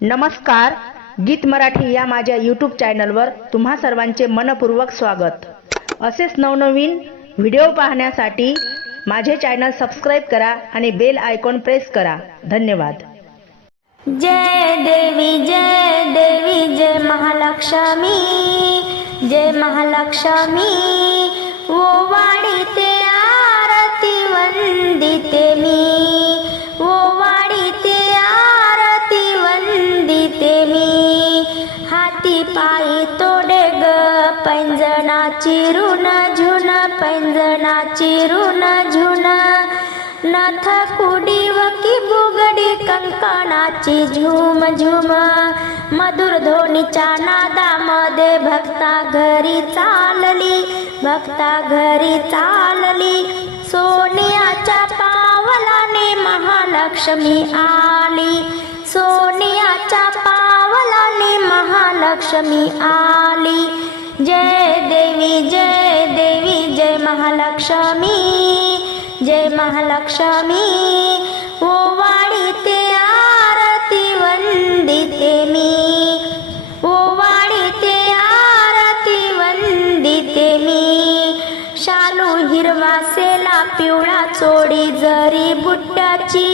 नमस्कार गीत मराठी या माझ्या यूट्यूब चॅनलवर तुम्हा सर्वांचे मनपूर्वक स्वागत. असेच नवनवीन व्हिडिओ पाहण्यासाठी माझे चॅनल सबस्क्राईब करा आणि बेल आयकॉन प्रेस करा. धन्यवाद. जय देवी जय देवी जय महालक्ष्मी जय महालक्ष्मी. पैंजणाची झुना पैंजना पैंजणाची झुना. नाथ कुडी वकी बुगडी कंकणाची झुम झुम. मधुर ध्वनीच्या नादामध्ये भक्ता घरी चालली भक्ता घरी चालली. सोनियाच्या पावलाने महालक्ष्मी आली. सोनियाच्या पावलाने महालक्ष्मी आली. जय देवी जय देवी जय महालक्ष्मी जय महालक्ष्मी. ओ हिरवा सेला पिवळा चोडी जरी बुट्ट्याची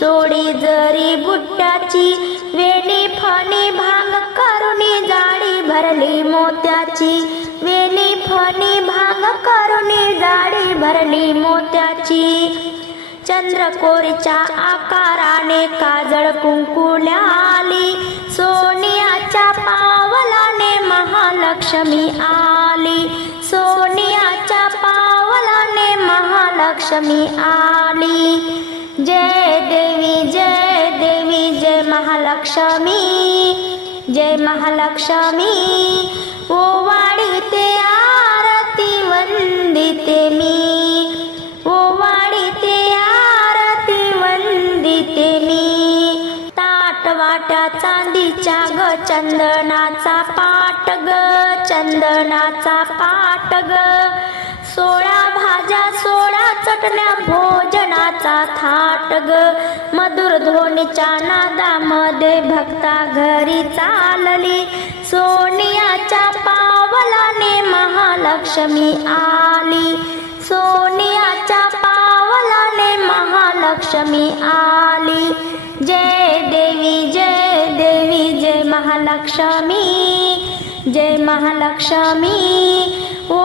चोडी जरी बुट्ट्याची वेणी फणी भांग करुणी जाळी भरली मोत्याची. वेणी फणी भांग करुणी जाळी भरली मोत्याची. चंद्रकोरीच्या आकाराने काजळ कुंकुल्याली सोनियाच्या पावलाने महालक्ष्मी आली लक्ष्मी आली। जय देवी जय देवी जय महालक्ष्मी। जय महालक्ष्मी। ओ वाढीते आरती वंदिते मी। ओ वाढीते आरती वंदिते मी। ताट वाट्या चांदीच्या ग चंदनाचा पाट ग चंदनाचा पाट ग। सोळा भाज्या सोळा चटण्या भोजनाचा थाट ग. मधुर धोनीच्या नादामध्ये भक्ता घरी चालली. सोनियाच्या पावलाने महालक्ष्मी आली. सोनियाच्या पावलाने महालक्ष्मी आली. जय देवी जय देवी जय महालक्ष्मी जय महालक्ष्मी. ओ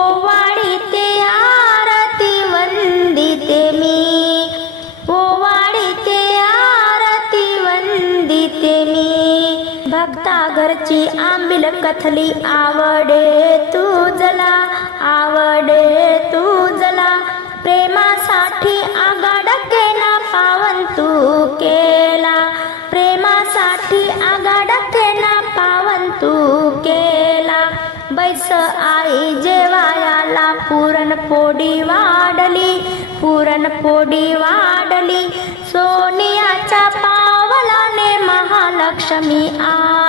घरची आंबिल कथली आवडे तुझला आवडे तुझला प्रेमासाठी आगाड केला पावन तू केला. प्रेमासाठी आगाड केला पावन तू केला. बैस आई जेवायाला पुरणपोळी वाढली पुरणपोळी वाढली. सोनियाच्या पावलाने महालक्ष्मी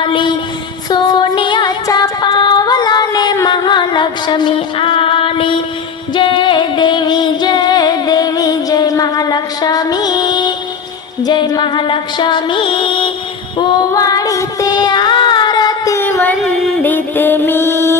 आली. सोनियाच्या पावलाने महालक्ष्मी आली. जय देवी जय देवी जय महालक्ष्मी. जय महालक्ष्मी. ओ आरती वंदिते मी.